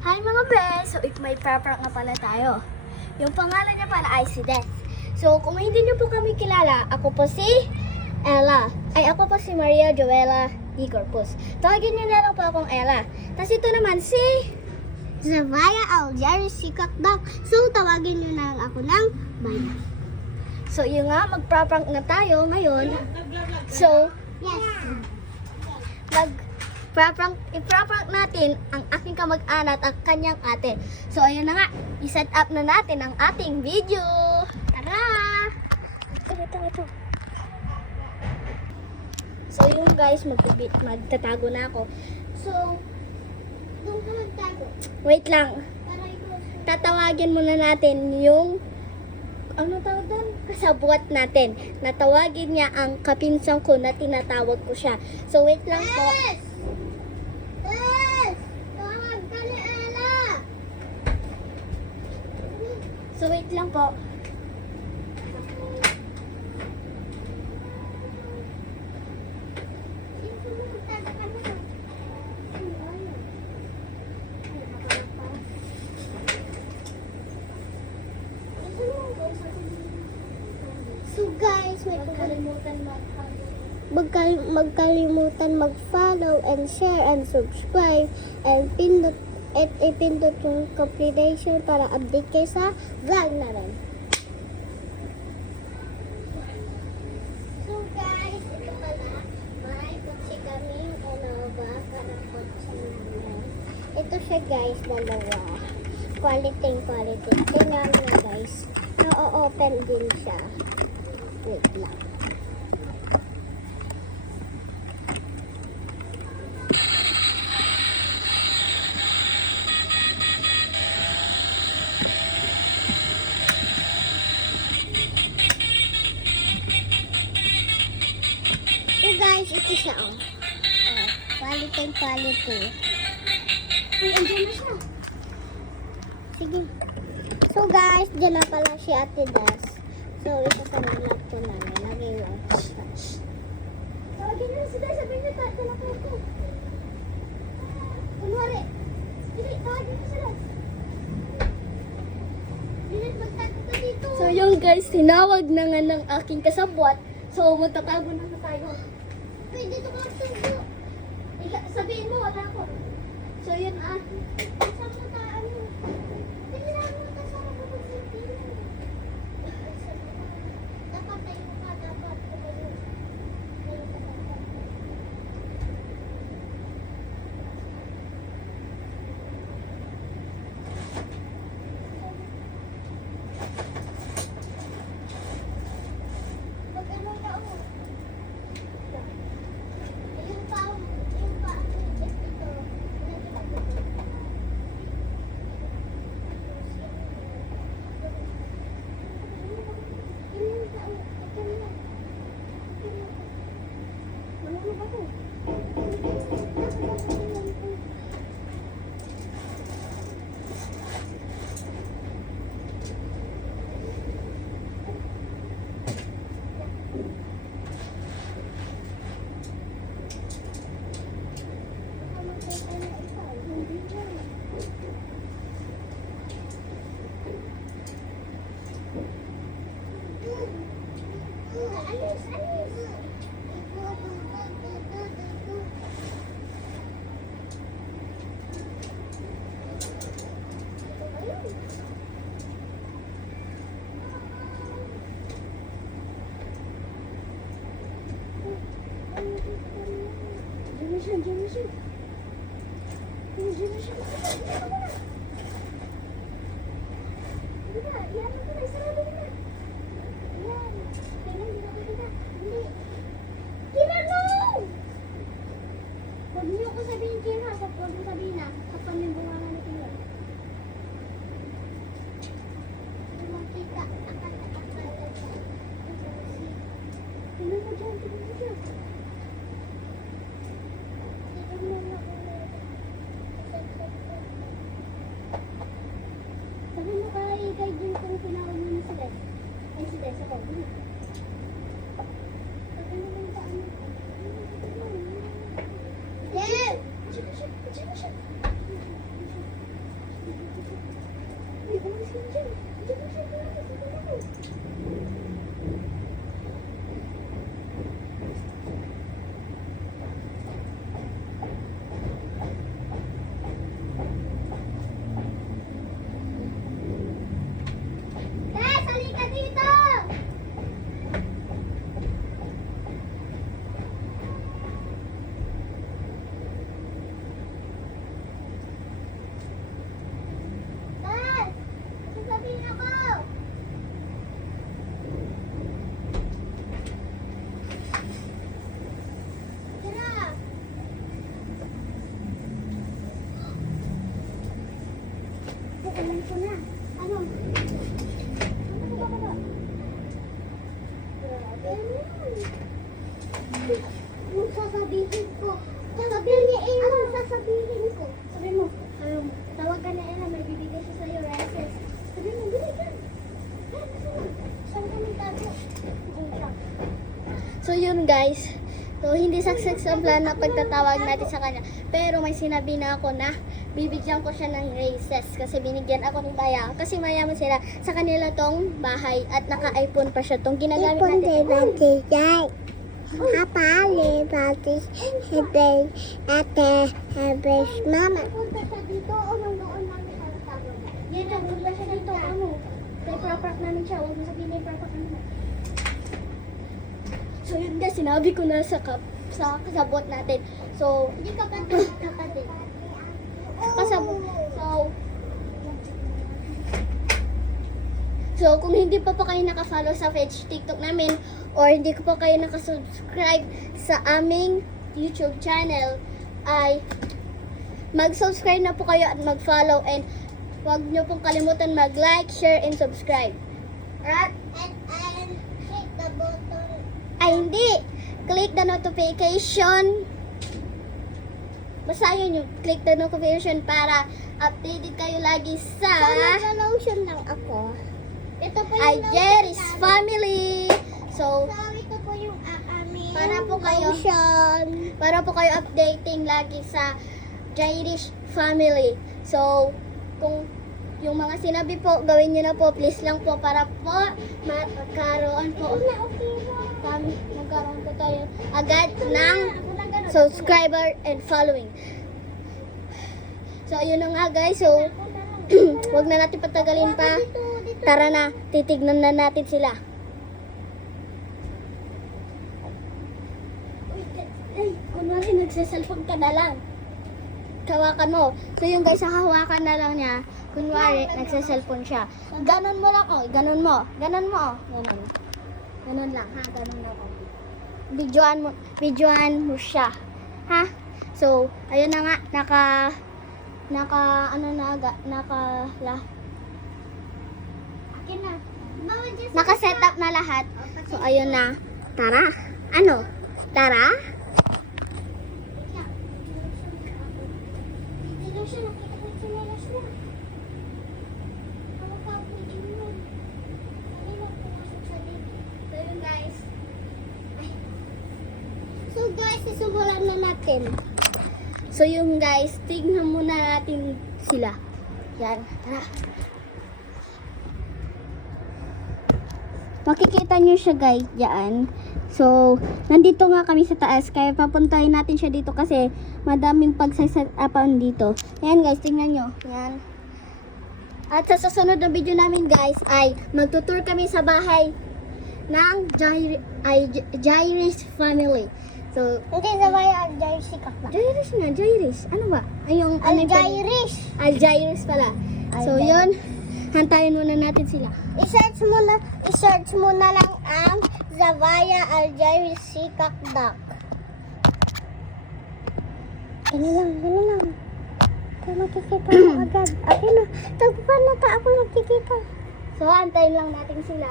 Hi mga bes! So if may prank na pala tayo. Yung pangalan niya pala ay si Death. So kung hindi niyo po kami kilala, ako po si Ella. Ako po si Maria Joella D. Corpus. Tawagin niyo na lang po akong Ella. Tapos ito naman si Zavaya Aljari Sikakdak. So tawagin niyo na lang ako ng Baya. So yun nga, magpaprank na tayo ngayon. So, yes. Ipaprank natin ang aking kamag-anak at kanyang ate. So, ayun na nga. I-set up na natin ang ating video. Tara! Ito. So, yun guys, magtatago na ako. So, doon ka magtago. Wait lang. Tatawagin muna natin yung tawag doon? Kasabwat natin. Natawagin niya ang kapinsan ko na tinatawag ko siya. So, wait lang po. So, wait lang po. So, guys, magkalimutan mag-follow and share and subscribe and ipindot yung completion para update kayo sa vlog na rin. So guys, ito pala, may kutsi kami para kutsi namin. Ito siya guys, dalawa. Quality. Tingnan nyo guys. Na-open din siya. Wait lang. So guys, ito siya quality. Uy, andyan na siya. Sige. So guys, dyan na pala si Ate Das. So, isa sa mga ko namin. Nag-i-watch siya. Tawagin na si Das. Sabihin niyo, talakay ko. Kunwari. Sige, tawagin na si Das. Bilit, magtago ka dito. So yung guys, tinawag na nga ng aking kasabwat. So, magtatago na tayo. Pwede ito ka magtago. Sabihin mo, wala ko. So, yun saan mo tayo? Tingnan mo ito sa mga pagsabihin. Dapat tayo ka, dapat. Pag-ano na ako. Yung pa, ito. Huwag niyo ko sabihin Kim ha, huwag mo sabihin na kapag yung bunga na natin yun. Makita, tingnan mo dyan. Sabi mo kay Jun kung tinawag mo Tess, halika dito! Tess! Sasabihin ako! Tara! Alam ko na. Ano? Ano ba ba? Anong sasabihin ko? Sasabihin niya eh. Anong sasabihin ko? Sabi mo, tawag ka na Ella, may bibigay siya sa'yo, Reses. Sabi mo, bili ka. Saan ka nagtago? So yun guys, so hindi success ang plan na pagtatawag natin sa kanya. Pero may sinabi na ako na bibigyan ko siya ng raises kasi binigyan ako ni Baya. Kasi mayaman sila sa kanila tong bahay at naka-iPhone pa siya tong ginagamit natin. Papa, Liberty, Hebel, Ate, Hebel, Mama. Punta siya dito o nandoon namin sa tawag. Yan lang, punta siya dito. Ano? Kay prapak namin siya. Huwag mo sabihin may prapak namin. So yun guys, sinabi ko na sa kasabot natin. So, hindi kapatid. Kasabot. So, kung hindi pa kayo naka-follow sa page TikTok namin or hindi ko pa kayo nakasubscribe sa aming YouTube channel, ay mag-subscribe na po kayo at mag-follow and huwag nyo pong kalimutan mag-like, share, and subscribe. Alright? And hit the button. Ay, hindi! Click the notification. Basta yun yung click the notification para updated kayo lagi sa So, nag-lotion lang ako. Ito po yung ay lotion Jerry's namin. Family. So, So, ito po yung aming Para po kayo- lotion. para po kayo updating lagi sa Jerry's Family. So, kung yung mga sinabi po, gawin nyo na po. Please lang po para po magkaroon po kami, magkaroon po tayo agad ng subscriber and following. So, ayun na nga guys. So, wag na natin patagalin pa. Tara na, titignan na natin sila. Ay, kunwari nagsasalpon ka na lang. Hawakan mo. So yung guys, hahawakan na lang niya. Kunwari, nagsasalpon siya. Ganon mo lang, oh. Ganon mo. Ganon mo, oh. Ganon. Ganon lang, ha? Ganon lang, oh. Videoan mo siya. Ha? So, ayun na nga. Naka-set up na lahat. So, ayun na. Tara. Ano? Tara? So, guys, sisimulan na natin. So, yung guys, tignan muna natin sila. Yan. Tara. Makikita nyo siya guys, dyan. So, nandito nga kami sa taas. Kaya papuntahin natin siya dito kasi madaming pagsasatapan dito. Yan guys, tingnan nyo. Yan. At sa susunod na video namin guys, ay magtutour kami sa bahay ng Jairus Family. So, Hindi na ba yung Jairus Kakla? Jairus nga, Jairus. Ano ba? Ay, yung ano yung Jairus. Jairus pala. So, yun. Hantayin muna natin sila. I-search mo na lang ang Zavaya Aljairus Kakdak. Ganun lang. Kaya makikita mo agad. Okay na, tagpuan na ako makikita. So, hantayin lang natin sila.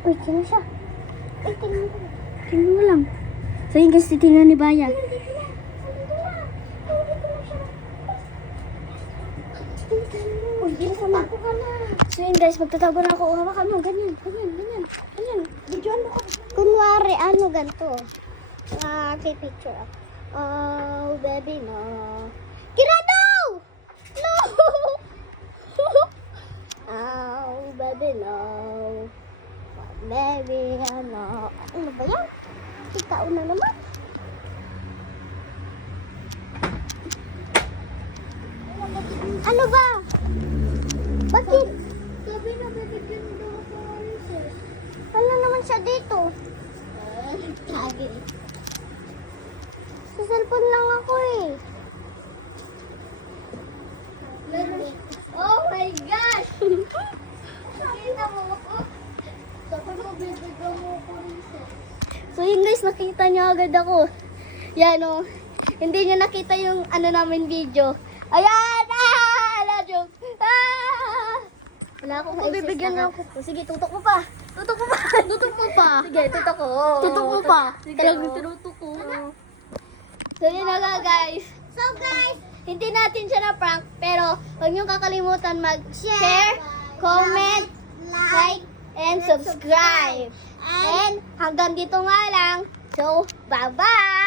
Uy, sino siya? Uy, tingnan mo. Tingnan mo lang. So, yung guys, titingnan ni Baya. Uy, bilisan mo. So yun guys, magtatago na ako. Hawakan mo, ganyan. Videoan mo ko. Kunwari, ano ganito. Picture ako. Oh, baby, no. Kira, no! No! Oh, baby, no. Baby, ano. Ano ba yan? Ikaw na naman. Ano ba? Bakit? Sabi na bibigyan mo daw ako ng recess. Wala naman siya dito. Lagi. Sa cellphone lang ako eh. Oh my gosh! Nakita mo ako. Sabi mo bibigyan mo ako ng recess. So yun guys, nakita niyo agad ako. Yan o. Hindi niyo nakita yung ano namin video. Ayan! Wala joke. Wala akong bibigyan niyo ako. Sige, tutok mo pa. Tutok mo pa. Sige, tutok ko. Tutok mo pa. Sige, Talagang tinutok ko. So yun na nga guys. So guys, Hindi natin siya na prank, pero huwag niyong kakalimutan mag-share, comment, like, and subscribe. And hanggang dito nga lang. So, bye-bye!